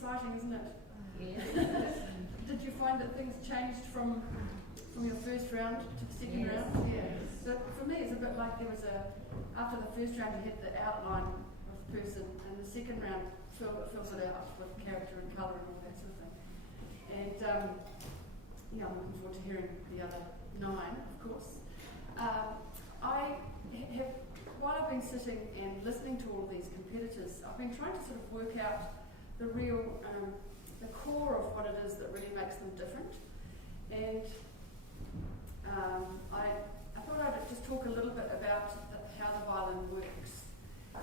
exciting, isn't it? Yes. Did you find that things changed from your first round to the second Yes. round? Yeah. Yes. So for me, it's a bit like there was after the first round you had the outline of the person, and the second round fills it out with character and colour and all that sort of thing. And yeah, I'm looking forward to hearing the other 9, of course. While I've been sitting and listening to all these competitors, I've been trying to sort of work out the real, the core of what it is that really makes them different. And I thought I'd just talk a little bit about how the violin works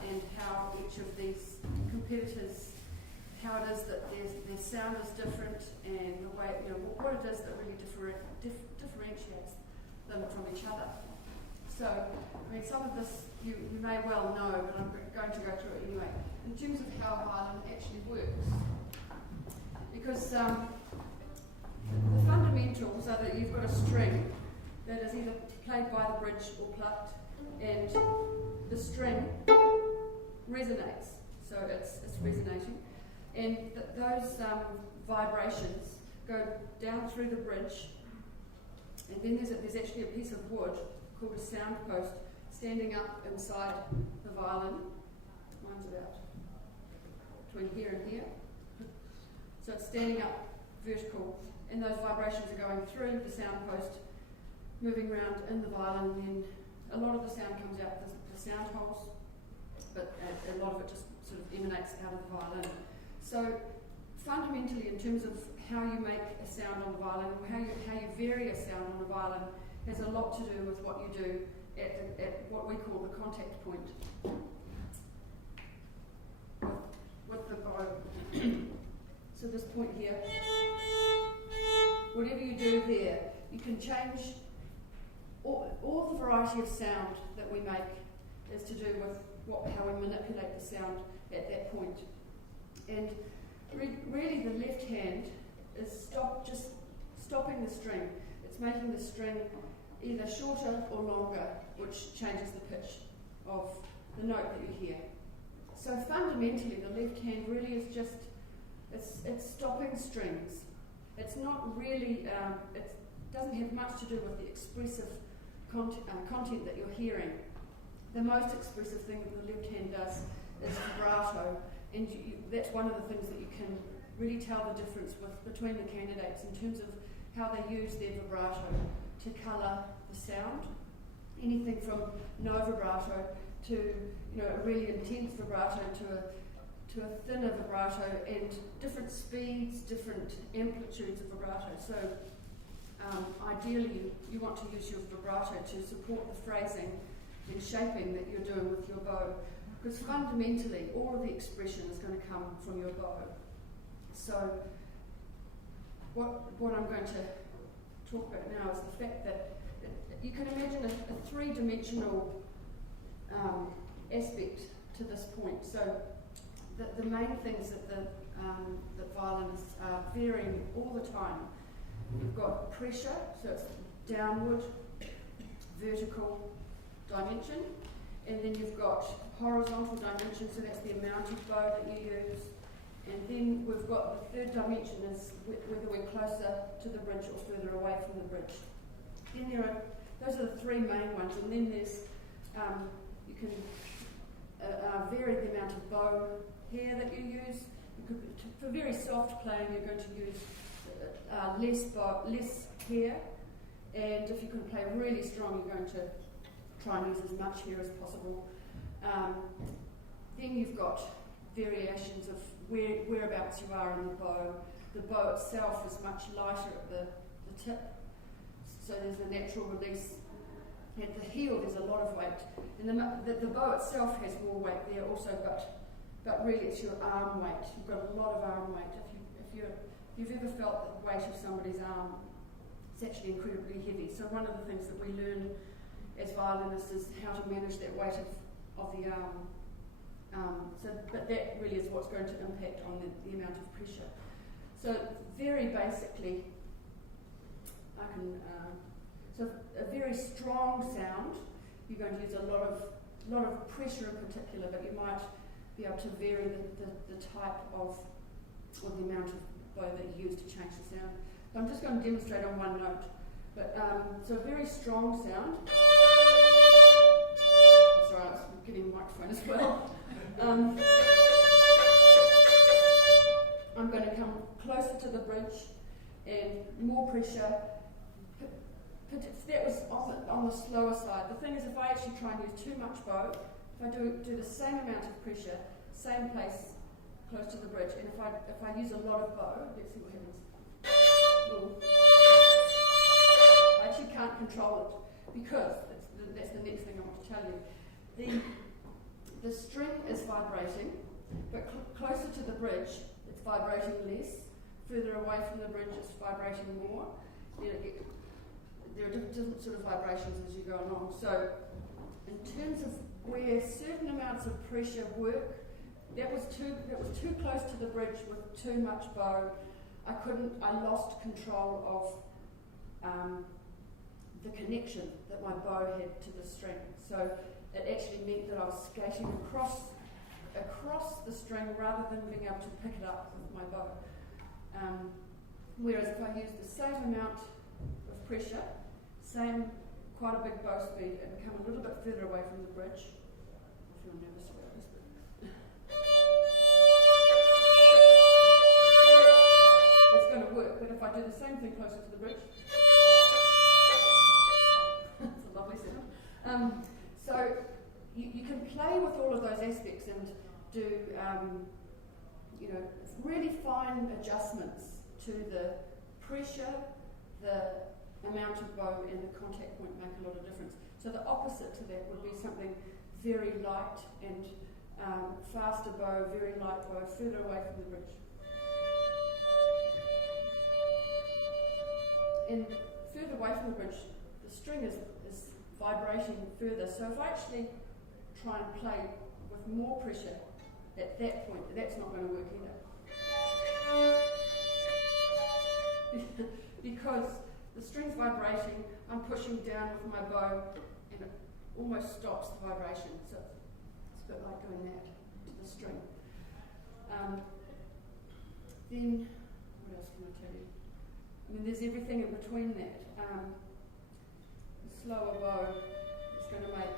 and how each of these competitors, how it is that their sound is different and the way, what it is that really differentiates them from each other. So, I mean, some of this you may well know, but I'm going to go through it anyway. In terms of how violin actually works, because the fundamentals are that you've got a string that is either played by the bridge or plucked, and the string resonates, so it's resonating, and those vibrations go down through the bridge, and then there's actually a piece of wood called a sound post standing up inside the violin. Mine's about between here and here. So it's standing up vertical, and those vibrations are going through the sound post, moving around in the violin, and then a lot of the sound comes out the sound holes, but a lot of it just sort of emanates out of the violin. So fundamentally, in terms of how you make a sound on the violin, or how you vary a sound on the violin, has a lot to do with what you do at what we call the contact point with the bow. So this point here, whatever you do there, you can change. All the variety of sound that we make is to do with how we manipulate the sound at that point. And really the left hand is just stopping the string. It's making the string either shorter or longer, which changes the pitch of the note that you hear. So fundamentally, the left hand really is just, it's stopping strings. It's not really, it doesn't have much to do with the expressive content that you're hearing. The most expressive thing that the left hand does is vibrato, and that's one of the things that you can really tell the difference between the candidates in terms of how they use their vibrato to colour the sound. Anything from no vibrato to a really intense vibrato to a thinner vibrato, and different speeds, different amplitudes of vibrato. So ideally you want to use your vibrato to support the phrasing and shaping that you're doing with your bow, because fundamentally all of the expression is going to come from your bow. So what I'm going to talk about now is the fact that you can imagine a three-dimensional aspect to this point. So the main things that violinists are varying all the time. You've got pressure, so it's downward, vertical dimension, and then you've got horizontal dimension, so that's the amount of bow that you use. And then we've got the third dimension is whether we're closer to the bridge or further away from the bridge. Then those are the three main ones, and then there's you can vary the amount of bow hair that you use. For very soft playing, you're going to use less hair, and if you can play really strong, you're going to try and use as much hair as possible. Then you've got variations of whereabouts you are in the bow. The bow itself is much lighter at the tip, so there's a natural release. At the heel there's a lot of weight, and the bow itself has more weight there also, but really it's your arm weight. You've got a lot of arm weight. If you've ever felt the weight of somebody's arm, it's actually incredibly heavy. So one of the things that we learn as violinists is how to manage that weight of the arm. But that really is what's going to impact on the amount of pressure. So very basically, so a very strong sound, you're going to use a lot of pressure in particular, but you might be able to vary the type of or the amount of bow that you use to change the sound. So I'm just going to demonstrate on one note. But so a very strong sound. Sorry, I was getting the microphone as well. I'm going to come closer to the bridge and more pressure. That was on the slower side. The thing is, if I actually try and use too much bow, if I do the same amount of pressure, same place, close to the bridge, and if I use a lot of bow, let's see what happens. Ooh. I actually can't control it because that's the next thing I want to tell you. The string is vibrating, but closer to the bridge, it's vibrating less. Further away from the bridge, it's vibrating more. There are different sort of vibrations as you go along. So, in terms of where certain amounts of pressure work, that was too close to the bridge with too much bow. I lost control of the connection that my bow had to the string. So it actually meant that I was skating across the string rather than being able to pick it up with my bow. Whereas if I use the same amount of pressure, quite a big bow speed, and come a little bit further away from the bridge. I feel nervous about this, but it's going to work. But if I do the same thing closer to the bridge, it's a lovely sound. So you can play with all of those aspects and do really fine adjustments to the pressure, the amount of bow and the contact point make a lot of difference. So the opposite to that would be something very light and faster bow, very light bow, further away from the bridge. And further away from the bridge, the string is vibrating further. So if I actually try and play with more pressure at that point, that's not going to work either. Because the string's vibrating, I'm pushing down with my bow, and it almost stops the vibration. So it's a bit like doing that to the string. Then, what else can I tell you? I mean, there's everything in between that. The slower bow is going to make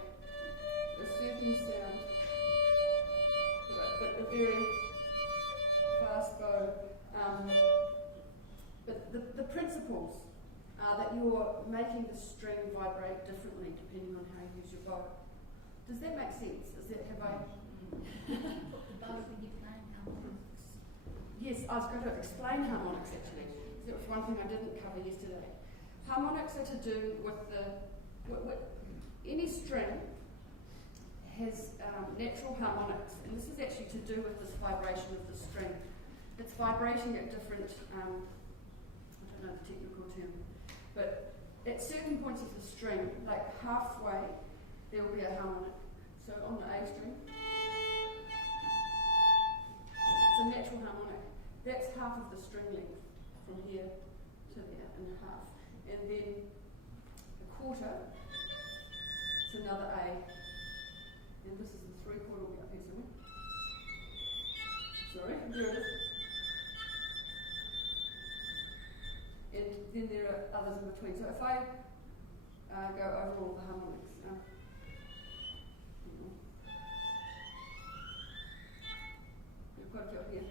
a certain sound, but a very fast bow. But the principles are that you're making the string vibrate differently depending on how you use your bow. Does that make sense? Have I? Yes, I was going to explain harmonics actually. That was one thing I didn't cover yesterday. Harmonics are to do with any string has natural harmonics, and this is actually to do with this vibration of the string. It's vibrating at different, I don't know the technical term, but at certain points of the string, like halfway, there will be a harmonic. So on the A string, it's a natural harmonic. That's half of the string length from here to there in half. And then a quarter, it's another A. And this is the 3/4 will be up here somewhere. Sorry, there it is. And then there are others in between. So if I go over all the harmonics, we've got a few up here.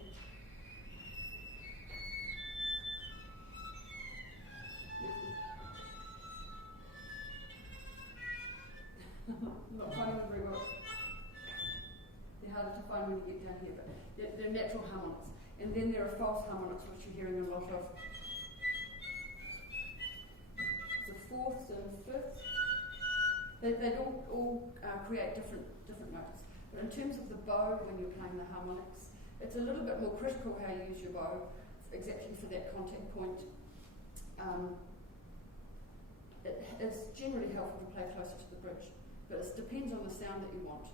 Not finding them very well. They're harder to find when you get down here, but they're natural harmonics. And then there are false harmonics, which you're hearing a lot of. The fourths and fifths, they all create different notes. But in terms of the bow, when you're playing the harmonics, it's a little bit more critical how you use your bow, exactly for that contact point. It's generally helpful to play closer to the bridge, but it depends on the sound that you want.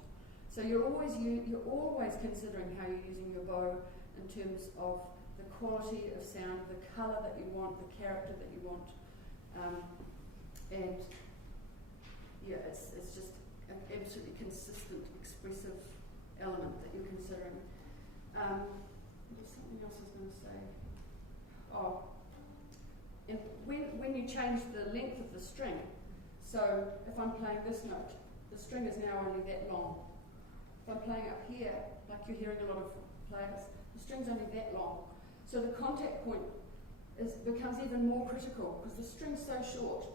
So you're always considering how you're using your bow in terms of the quality of sound, the colour that you want, the character that you want. And yeah, it's just an absolutely consistent, expressive element that you're considering. There's something else I was going to say. Oh, and when you change the length of the string, so if I'm playing this note, the string is now only that long. If I'm playing up here, like you're hearing a lot of players, the string's only that long. So the contact point becomes even more critical because the string's so short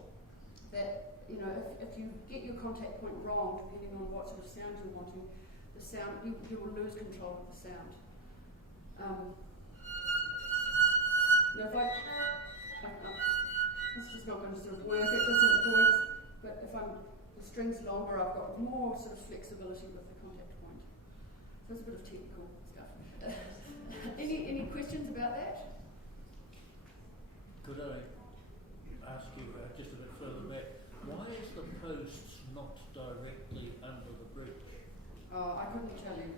that, you know, if you get your contact point wrong, depending on what sort of sound you're wanting, the sound, you will lose control of the sound. Now if it's just not going to sort of work, it doesn't work, but if the string's longer, I've got more sort of flexibility with the contact point. So it's a bit of technical stuff. Any questions about that? Could I ask you just a bit further back, why is the posts not directly under the bridge? I couldn't tell you.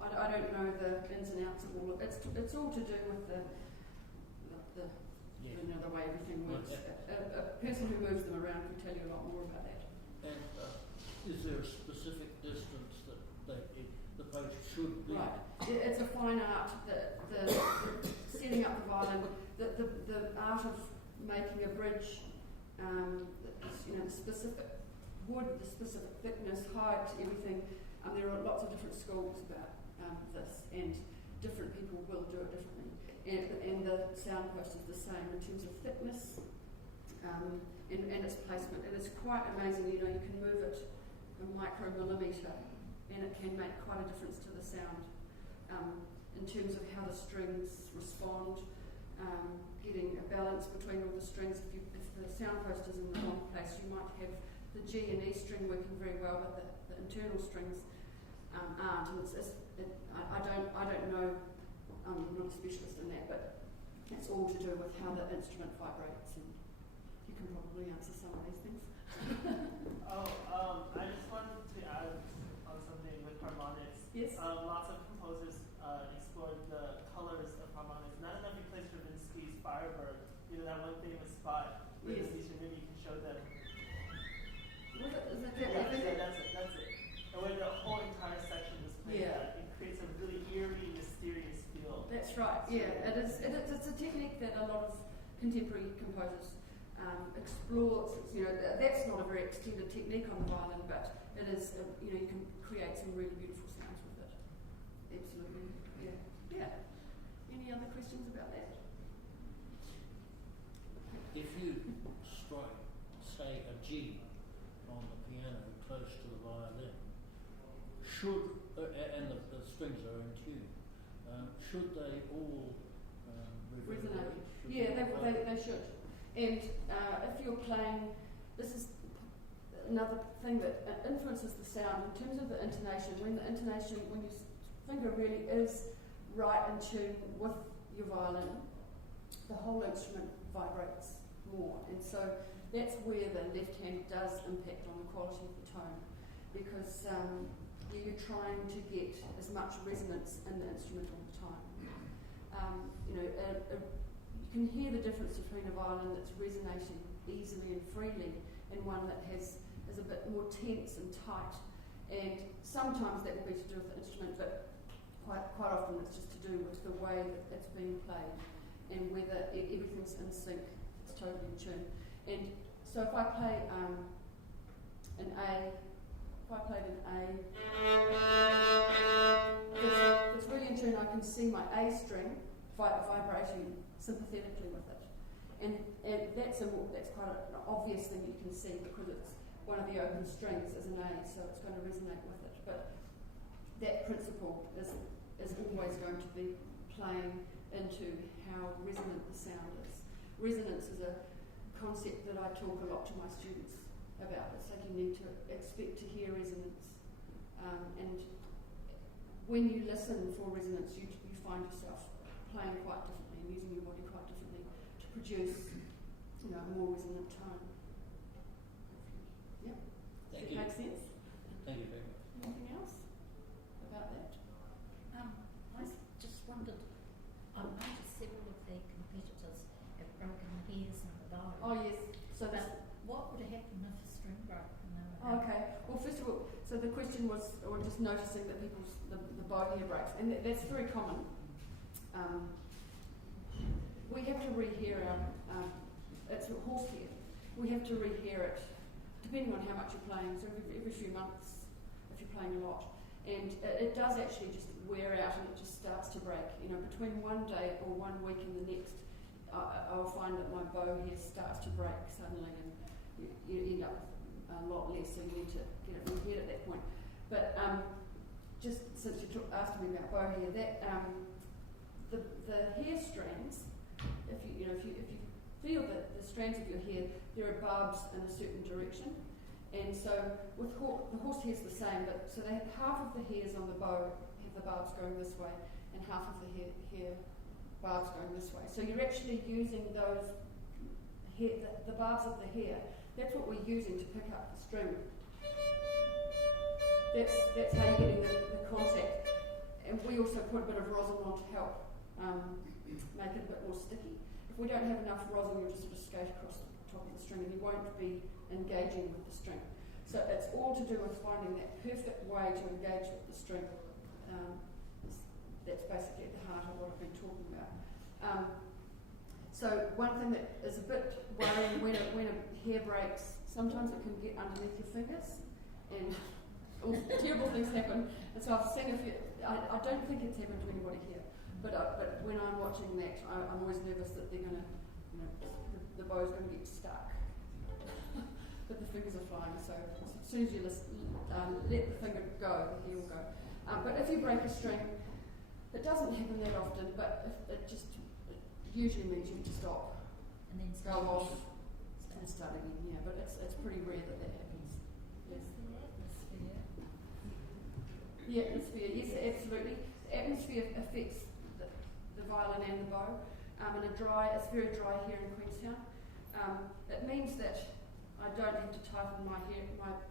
I don't know the ins and outs of all of it. It's all to do with the yes. you know, the way everything works. A person who moves them around could tell you a lot more about that. And is there a specific distance that the post should be? Right. It's a fine art. The setting up the violin, the art of making a bridge, you know, the specific wood, the specific thickness, height, everything. There are lots of different schools about this, and different people will do it differently. And the sound post is the same in terms of thickness and its placement. And it's quite amazing. You know, you can move it a micromillimetre, and it can make quite a difference to the sound in terms of how the strings respond, getting a balance between all the strings. If the sound post is in the wrong place, you might have the G and E string working very well, but the internal strings aren't. And I don't know. I'm not a specialist in that, but it's all to do with how the instrument vibrates, and you can probably answer some of these things. I just wanted to add on something with harmonics. Yes. Lots of composers explored the colors of harmonics. Not enough in place Stravinsky's Firebird, you know, that one famous spot where Yes. maybe you can show them. Is it That's it. And when the whole entire section is played, Yeah. it creates a really eerie, mysterious feel. That's right. Yeah, it is. It's a technique that a lot of contemporary composers explore. You know, that's not a very extended technique on the violin, but it is. You know, you can create some really beautiful sounds with it. Absolutely. Yeah. Yeah. Any other questions about that? If you strike, say, a G on the piano close to the violin, and the strings are in tune, should they all Resonate. Yeah, they should. And if you're playing, this is another thing that influences the sound in terms of the intonation. When your finger really is right in tune with your violin, the whole instrument vibrates more. And so that's where the left hand does impact on the quality of the tone, because you're trying to get as much resonance in the instrument all the time. You know, you can hear the difference between a violin that's resonating easily and freely and one that is a bit more tense and tight. And sometimes that will be to do with the instrument, but quite often it's just to do with the way that it's being played and whether everything's in sync, it's totally in tune. And so if I play an A, if I played an A, if it's really in tune, I can see my A string vibrating sympathetically with it. And that's quite an obvious thing you can see because it's one of the open strings as an A, so it's going to resonate with it. But that principle is always going to be playing into how resonant the sound is. Resonance is a concept that I talk a lot to my students about. It's like you need to expect to hear resonance. And when you listen for resonance, you find yourself playing quite differently and using your body quite differently to produce, you know, a more resonant tone. Yeah. Thank Does you. it make sense? Thank you very much. Anything else about that? I just wondered, I've noticed several of the competitors have broken the hairs in the violin. Oh yes. So that's what would have happened if a string broke? okay. Well, first of all, So the question was, or just noticing that the bow hair breaks, and that's very common. We have to rehair our, it's a horsehair. We have to rehair it depending on how much you're playing. So every few months, if you're playing a lot, and it does actually just wear out and it just starts to break. You know, between one day or 1 week and the next, I'll find that my bow hair starts to break suddenly, and you end up with a lot less, and you need to get it repaired at that point. But just since you asked me about bow hair, that the hair strands, if you feel that the strands of your hair, there are barbs in a certain direction, and so with the horsehair is the same, but so they have half of the hairs on the bow have the barbs going this way, and half of the hair barbs going this way. So you're actually using those the barbs of the hair. That's what we're using to pick up the string. That's how you're getting the contact. And we also put a bit of rosin on to help make it a bit more sticky. If we don't have enough rosin, you'll just sort of skate across the top of the string and you won't be engaging with the string. So it's all to do with finding that perfect way to engage with the string. That's basically at the heart of what I've been talking about. So one thing that is a bit worrying when a hair breaks, sometimes it can get underneath your fingers and all terrible things happen. And so I've seen I don't think it's happened to anybody here, but when I'm watching that, I'm always nervous that they're going to, the bow's going to get stuck. But the fingers are flying, so as soon as you let the finger go, the hair will go. But if you break a string, it doesn't happen that often, but it usually means you have to stop, and then go off, and start again. Yeah, but it's pretty rare that happens. Yeah. What's the atmosphere? The atmosphere, yes, absolutely. The atmosphere affects the violin and the bow. It's very dry here in Queenstown. It means that I don't have to tighten my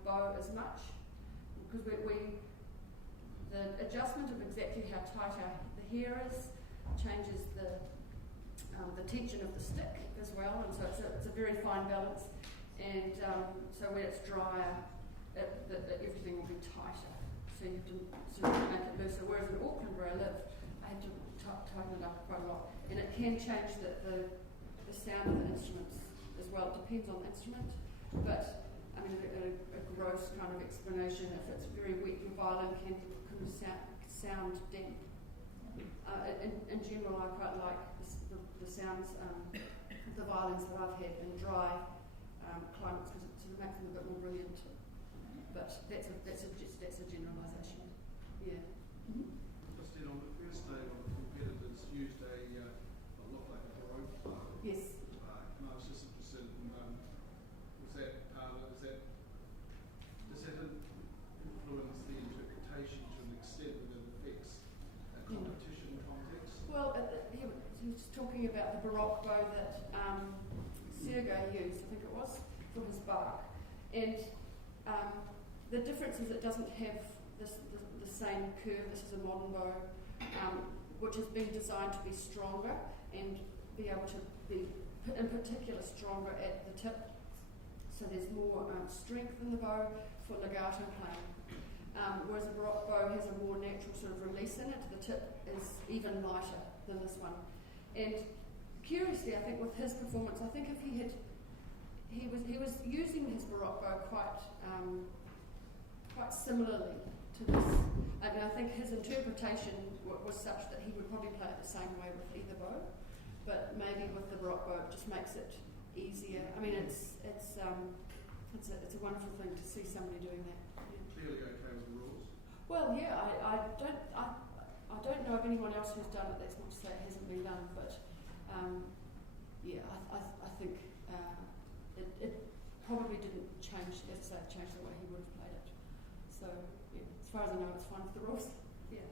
bow as much, because the adjustment of exactly how tight the hair is changes the tension of the stick as well, and so it's a very fine balance. And so when it's drier, everything will be tighter. So you have to sort of make it looser. Whereas in Auckland, where I live, I have to tighten it up quite a lot, and it can change the sound of the instruments as well. It depends on the instrument, but I mean a gross kind of explanation. If it's very wet, your violin can sound damp. In general, I quite like the sounds the violins that I've had in dry climates, because it sort of makes them a bit more brilliant. But that's a generalisation. Yeah. Mm-hmm. Justine, on the first day, one of the competitors used a look like a baroque bar. Yes. And I was just interested in does that influence the interpretation to an extent that it affects a competition context? Well, he was talking about the baroque bow that Sergei used, I think it was, for his bark. And the difference is it doesn't have the same curve. This is a modern bow, which has been designed to be stronger and be able to be, in particular, stronger at the tip. So there's more strength in the bow for legato playing. Whereas a baroque bow has a more natural sort of release in it. The tip is even lighter than this one. And curiously, I think with his performance, I think if he was using his baroque bow quite similarly to this. I mean, I think his interpretation was such that he would probably play it the same way with either bow, but maybe with the baroque bow it just makes it easier. I mean, it's a wonderful thing to see somebody doing that. Yeah. Clearly okay with the rules. Well, yeah, I don't know of anyone else who's done it. That's not to say it hasn't been done, but yeah, I think it probably didn't change, as I say, change the way he would have played it. So yeah, as far as I know, it's fine with the rules. Yeah.